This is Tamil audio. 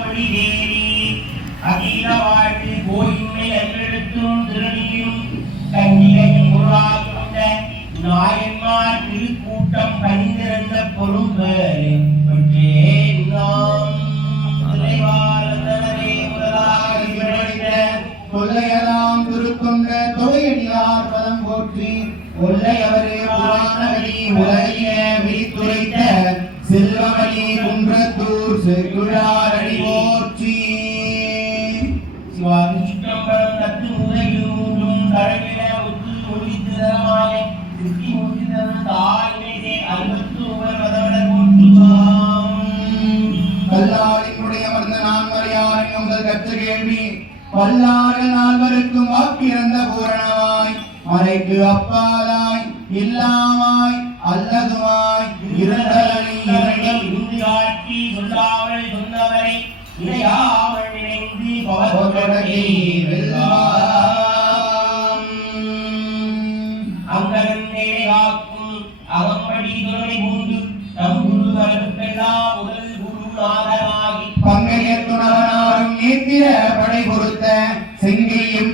மணமொழி தேவி அகில வாழ்வு கோயின்மை என்றெடுத்தும் திருநீரும் கஞ்சிகையும் உருவாக்கின்ற நாயன்மார் திருக்கூட்டம் கணிந்திருந்த பொருள்கள் பெற்றேன் நாம் திரைவாளரே முதலாக கொள்ளையெல்லாம் திருக்கொண்ட தொலையடியார் பதம் போற்றி கொள்ளையவரே புராணவரி உலகிய விரித்துரைத்த செல்வமணி குன்றத்தூர் செகுழாரடி போற்றி சிவாதி சிற்றம்பலம் தத்து முதலும் தழவில ஒத்து ஒளித்திரமாய சித்தி ஒளித்திரம் தாய்மைதே அறுபத்து ஒவ்வொரு மதவனர் போற்றுவாம் கல்லாரினுடைய அமர்ந்த நான்மறையாரின் உங்கள் கற்ற கேள்வி பல்லாறு நால்வருக்கும் வாக்கிறந்த பூரணமாய் மறைக்கு அப்பாலாய் இல்லாமாய் அல்லதுமாய் இருந்தலனி இறையை இருந்து காட்டி சொல்லாமல் சொன்னவரை இறையாமல் நினைந்து பவர்கொடகை வெல்வாம் அங்கரந்தே காக்கும் அகம்படி துணை பூண்டு நம் குருவருக்கெல்லாம் முதல் குருநாதராகி பங்கையத்துணவனாரும் நேத்திர படை பொருத்த செங்கையும்